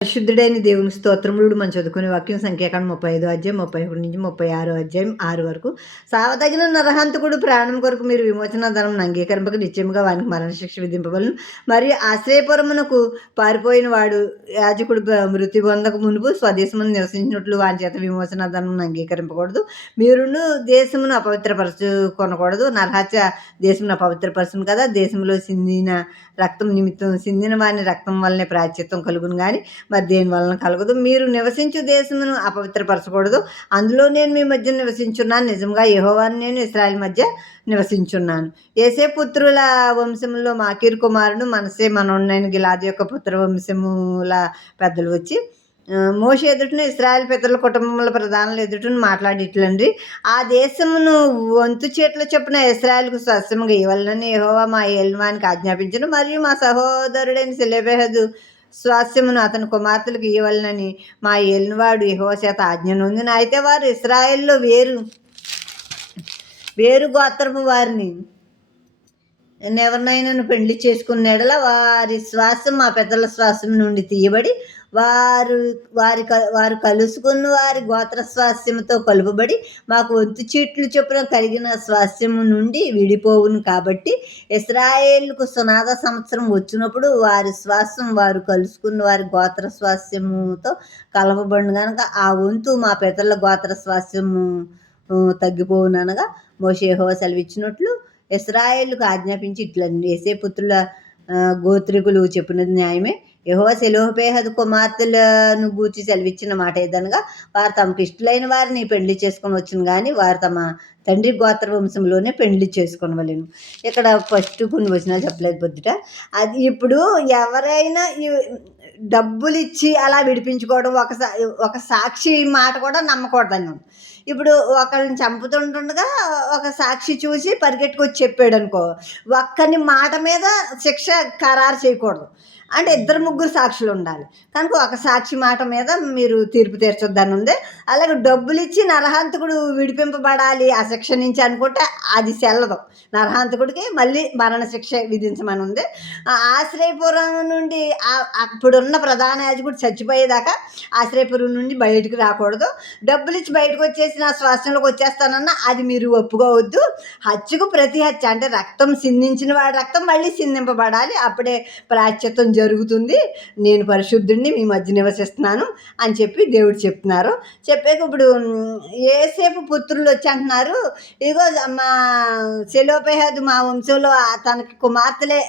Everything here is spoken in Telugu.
పరిశుద్ధుడైన దేవుని స్తోత్రములు మనం చదువుకునే వాక్యం సంఖ్యాకాండం 35 అధ్యాయం 31 నుంచి 36 అధ్యాయం 6 వరకు. సావతగిన నరహంతకుడు ప్రాణం కొరకు మీరు విమోచన ధనం అంగీకరింపక నిశ్చయముగా వానికి మరణశిక్ష విధింపవలను. మరియు ఆశ్రయపురమునకు పారిపోయిన వాడు యాజకుడు మృతి పొందక మునుపు స్వదేశమును నివసించినట్లు వాని చేత విమోచన ధనం అంగీకరింపకూడదు. మీరును దేశమును అపవిత్రపరచుకొనకూడదు. నరహత్య దేశమును అపవిత్రపరచును కదా. దేశంలో సిందిన రక్తం నిమిత్తం సిందిన వాని రక్తం వల్లనే ప్రాయశ్చిత్తం కలుగును కానీ మరి దేని వలన కలగదు. మీరు నివసించు దేశమును అపవిత్రపరచకూడదు. అందులో నేను మీ మధ్య నివసించున్నాను. నిజంగా యెహోవాను నేను ఇశ్రాయేలు మధ్య నివసించున్నాను. యోసేపు పుత్రుల వంశములో మాకీరు కుమారుడు మనస్సే మనోడైన గిలాదు యొక్క పుత్ర వంశముల పెద్దలు వచ్చి మోషే ఎదుటను ఇశ్రాయేలు పితరుల కుటుంబముల ప్రధానుల ఎదుటను మాట్లాడి ఇట్లండ్రి, ఆ దేశమును వంతు చీట్ల చొప్పున ఇశ్రాయేలుకు స్వస్థముగా ఇవ్వాలని యెహోవా మా ఏలినవానికి ఆజ్ఞాపించను. మరియు మా సహోదరుడైన సెలెబెహదు స్వాస్యమును అతని కుమార్తెలకు ఇవ్వాలని మా ఏలినవాడు యెహోవా చేత ఆజ్ఞ నొందిన. అయితే వారు ఇశ్రాయేల్లో వేరు గోత్రపు వారిని ఎవరినైనా పెళ్లి చేసుకున్న ఎడల వారి శ్వాసం మా పెద్దల శ్వాసం నుండి తీయబడి వారు కలుసుకున్న వారి గోత్ర స్వాస్యముతో కలుపబడి మాకు వంతు చీట్లు చొప్పున కలిగిన స్వాస్యము నుండి విడిపోవును. కాబట్టి ఇశ్రాయేలుకు సునాద సంవత్సరం వచ్చినప్పుడు వారి శ్వాసం వారు కలుసుకున్న వారి గోత్ర స్వాస్యముతో కలపబడిన కనుక ఆ వంతు మా పెద్దల గోత్ర స్వాస్యము తగ్గిపోవుననగా మోషే యెహోవా సెలవిచ్చినట్లు ఇశ్రాయేలుకు ఆజ్ఞాపించి ఇట్లని యోసేపు పుత్రుల గోత్రికులు చెప్పినది న్యాయమే. యెహోవా సెలోహేహదు కుమార్తెలను గూర్చి సెలవిచ్చిన మాట ఏదనగా, వారు తమకు ఇష్టలైన వారిని పెండ్లి చేసుకొని వచ్చిన కానీ వారు తమ తండ్రి గోత్ర వంశంలోనే పెండ్లి చేసుకొనవలెను. ఇక్కడ ఫస్ట్ కొన్ని వచనాలు చెప్పలేదు పొద్దుట. అది ఇప్పుడు ఎవరైనా డబ్బులు ఇచ్చి అలా విడిపించుకోవడం, ఒక సాక్షి మాట కూడా నమ్మకూడదని. ఇప్పుడు ఒకరిని చంపుతుండగా ఒక సాక్షి చూసి పరిగెట్టుకొచ్చి చెప్పాడు అనుకో, ఒక్కని మాట మీద శిక్ష ఖరారు చేయకూడదు. అంటే 2-3 సాక్షులు ఉండాలి. కనుక ఒక సాక్షి మాట మీద మీరు తీర్పు తీర్చొద్దని ఉంది. అలాగే డబ్బులు ఇచ్చి నరహంతకుడు విడిపింపబడాలి ఆ శిక్ష నుంచి అనుకుంటే అది చెల్లదు. నరహంతకుడికి మళ్ళీ మరణశిక్ష విధించమని ఉంది. ఆశ్రయపురం నుండి అప్పుడున్న ప్రధాన యాజకుడు చచ్చిపోయేదాకా ఆశ్రయపురం నుండి బయటకు రాకూడదు. డబ్బులు ఇచ్చి బయటకు వచ్చేసి నా శ్వాసంలోకి వచ్చేస్తానన్నా అది మీరు ఒప్పుకోవద్దు. హత్యకు ప్రతి హత్య అంటే రక్తం సిందించిన వాడి రక్తం మళ్ళీ సిందింపబడాలి. అప్పుడే ప్రాయశ్చిత్తం జరుగుతుంది. నేను పరిశుద్ధుడిని మీ మధ్య నివసిస్తున్నాను అని చెప్పి దేవుడు చెప్తున్నారు. చెప్పాక ఇప్పుడు యోసేపు పుత్రులు వచ్చి అంటున్నారు, ఇగో మా సెలోపేహదు మా వంశంలో తనకి కుమార్తెలే